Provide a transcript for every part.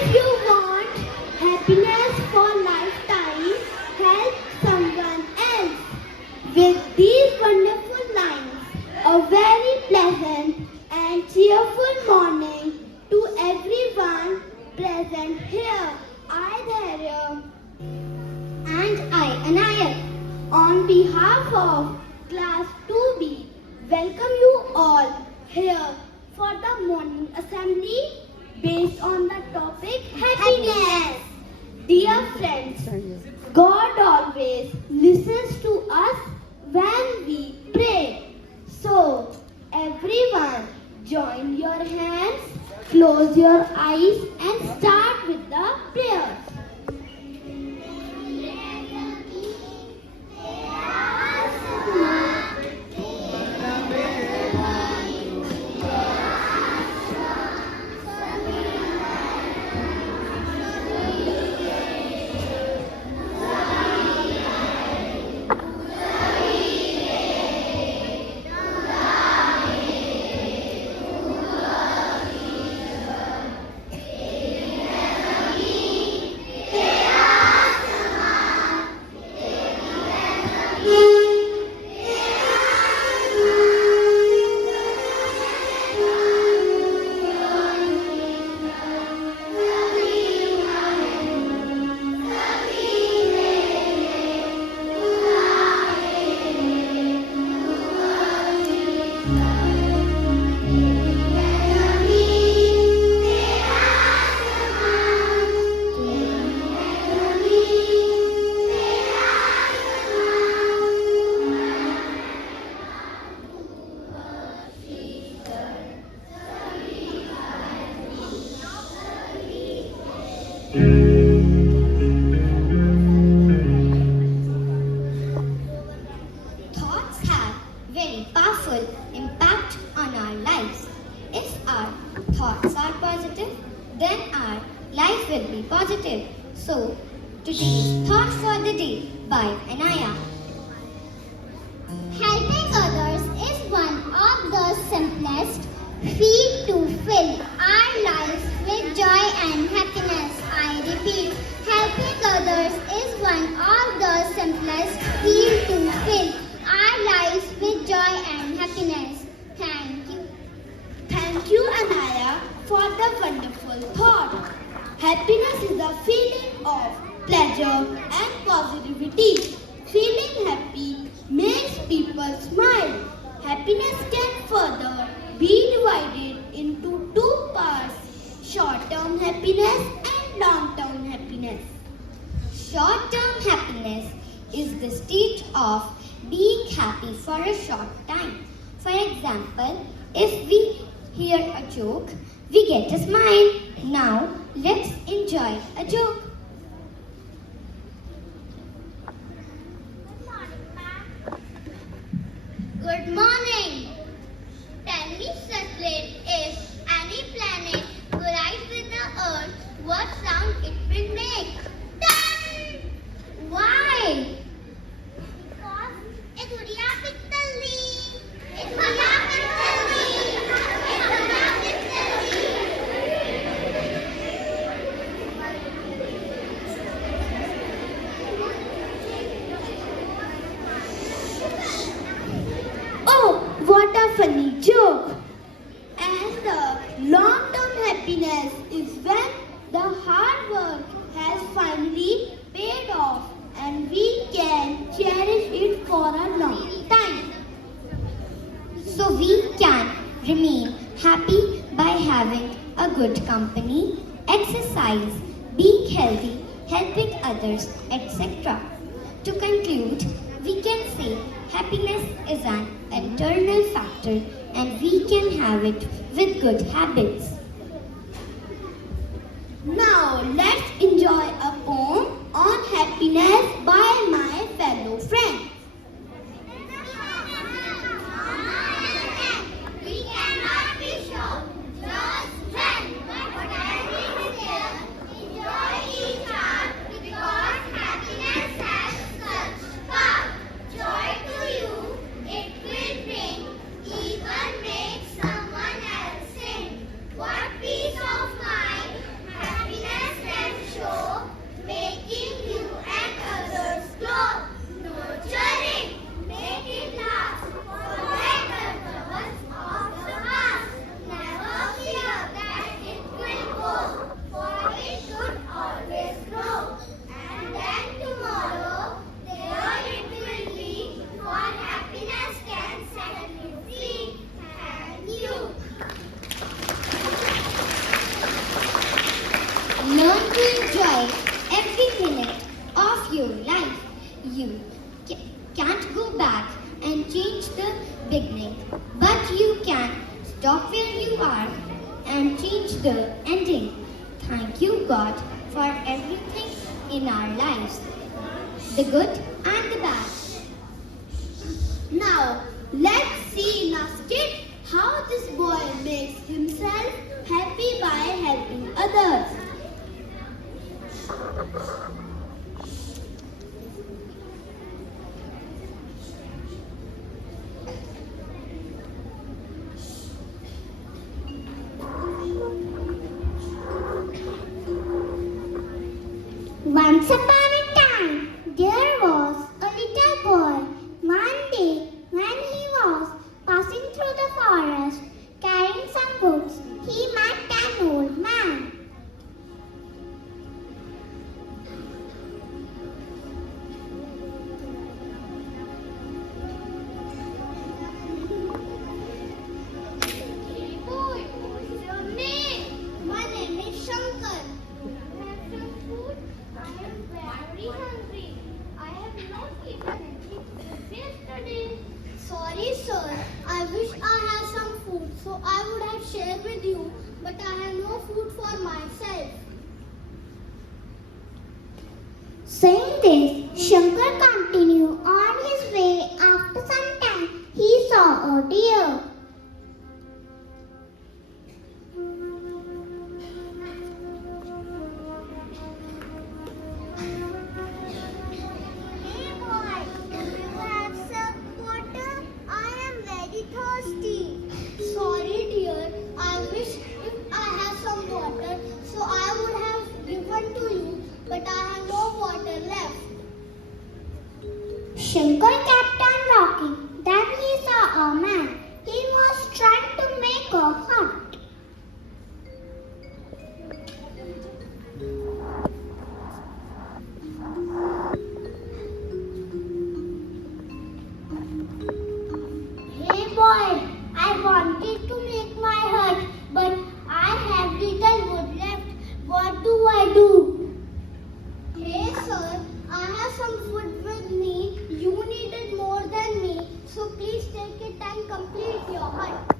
If you want happiness for lifetime, help someone else. With these wonderful lines, a very pleasant and cheerful morning to everyone present here. I, Dharya, and I, Anayat, on behalf of Class 2B, welcome you all here for the morning assembly based on the topic happiness. Dear friends, God always listens to us when we pray. So, everyone, join your hands, close your eyes, and start with the prayers. Thoughts have very powerful impact on our lives. If our thoughts are positive, then our life will be positive. So, today's thought for the day by Anaya. Helping others is one of the simplest feet to fill our lives with joy and happiness. I repeat, helping others is one of the simplest feet to fill our lives with joy and happiness. Thank you. Thank you, Anaya, for the wonderful thought. Happiness is a feeling of pleasure and positivity. Feeling happy makes people smile. Happiness can further be divided into two parts: short-term happiness and long-term happiness. Short-term happiness is the state of being happy for a short time. For example, if we hear a joke, we get a smile. Now, let's enjoy a joke. Good morning. Tell me, Satellite, if any planet collides with the Earth, what sound it will make? Dun! Why? Because it's Uriya Pittali. It's Uriya Pittali. It's Uriya Pittali. Oh, what a funny joke! And the long-term happiness is when the hard work has finally paid off and we can cherish it for a long time. So we can remain happy by having a good company, exercise, being healthy, helping others, etc. To conclude, we can say happiness is an internal factor and we can have it with good habits. Now let's enjoy a poem on happiness by my fellow friends. We cannot be sure, just when, but whatever is there, enjoy each hour because happiness has such power. Joy to you, it will bring, even make someone else sing. What peace of mind happiness You can't go back and change the beginning, but you can stop where you are and change the ending. Thank you, God, for everything in our lives, the good and the bad. Now, let's see in a skit how this boy makes himself happy by helping others. Once upon a time, there was a little boy. One day, when he was passing through the forest, carrying some goods, he met an old man. Hey boy, what's your name? My name is Shankar. Have some food? I am very hungry. I have not eaten anything since yesterday. Sorry, sir. I wish I had some food, so I would have shared with you, but I have no food for myself. Saying this, Shankar continued on his way. After some time, he saw a deer. Hey boy, do you have some water? I am very thirsty. Sorry, dear. I wish if I had some water, so I would have given to you, but I have no water left. Shankar kept on walking. Then he saw a man. He was trying to make a hut. Hey boy, I wanted to make my hut, but I have little wood left. What do I do? Hey sir, I have some food with me. You needed more than me, so please take it and complete your hut.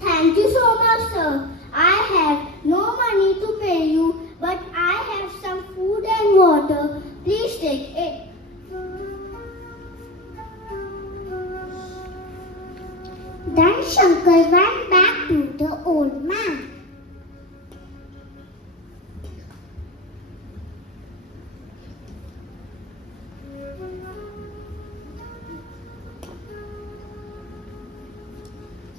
Thank you so much, sir. I have no money to pay you, but I have some food and water. Please take it. Then Shankar went back to the old man.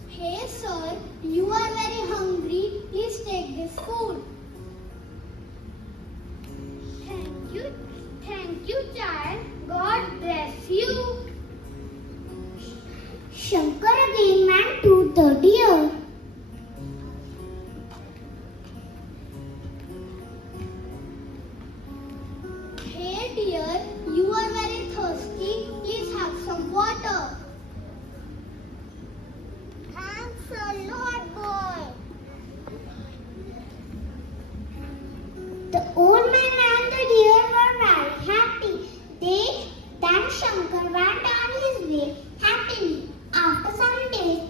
Hey sir, you are very hungry. Please take this food. Thank you, child. God bless you. Shankar again went to the deer. Hey dear, you are very thirsty. Please have some water. Thanks a lot, boy. The old man and the deer were very happy. Then Shankar went on his way happily. After some days,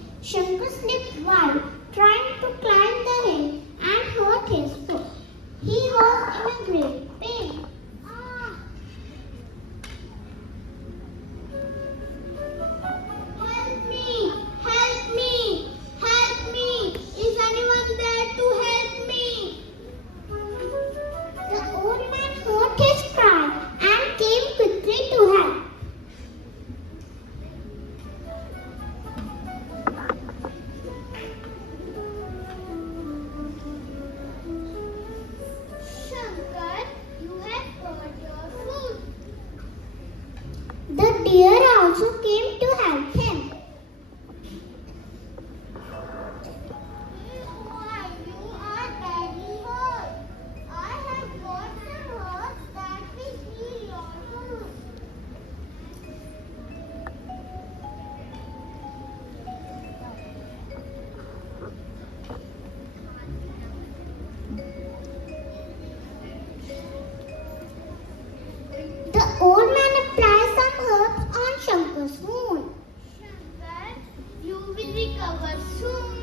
recover soon.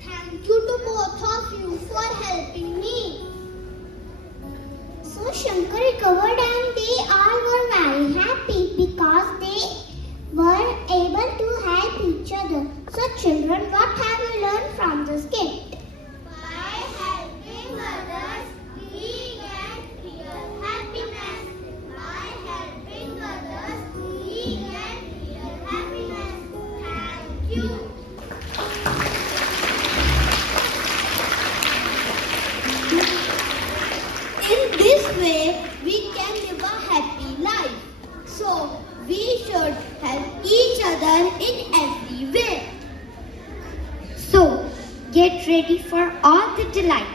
Thank you to both of you for helping me. So Shankar recovered and they all were very happy because they were able to help each other. So children, what have you learned from this skit? By helping others, we get real happiness. By helping others, we get real happiness. Thank you. In this way, we can live a happy life. So, we should help each other in every way. So, get ready for all the delight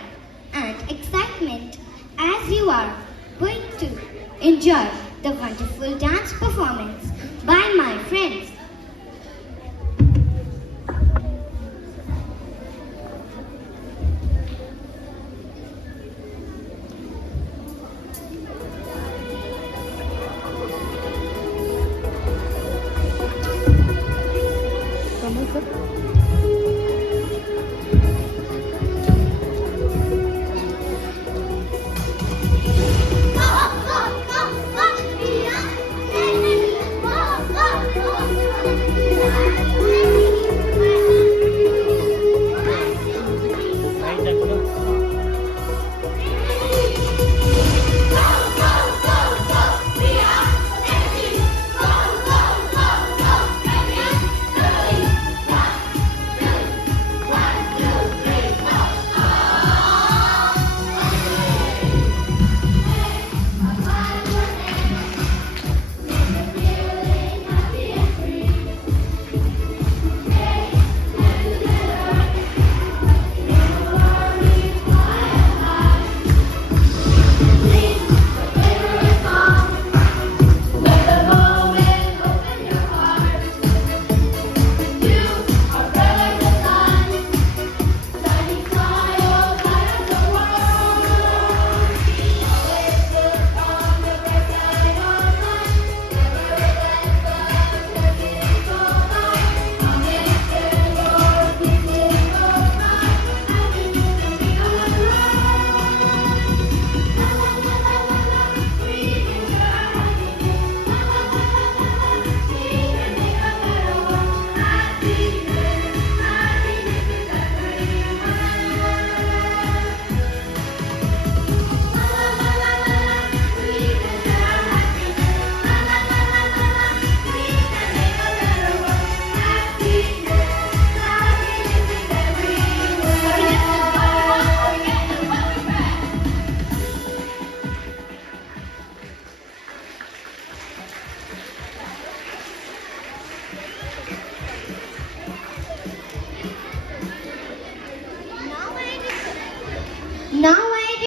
and excitement as you are going to enjoy the wonderful dance performance by my friends. Now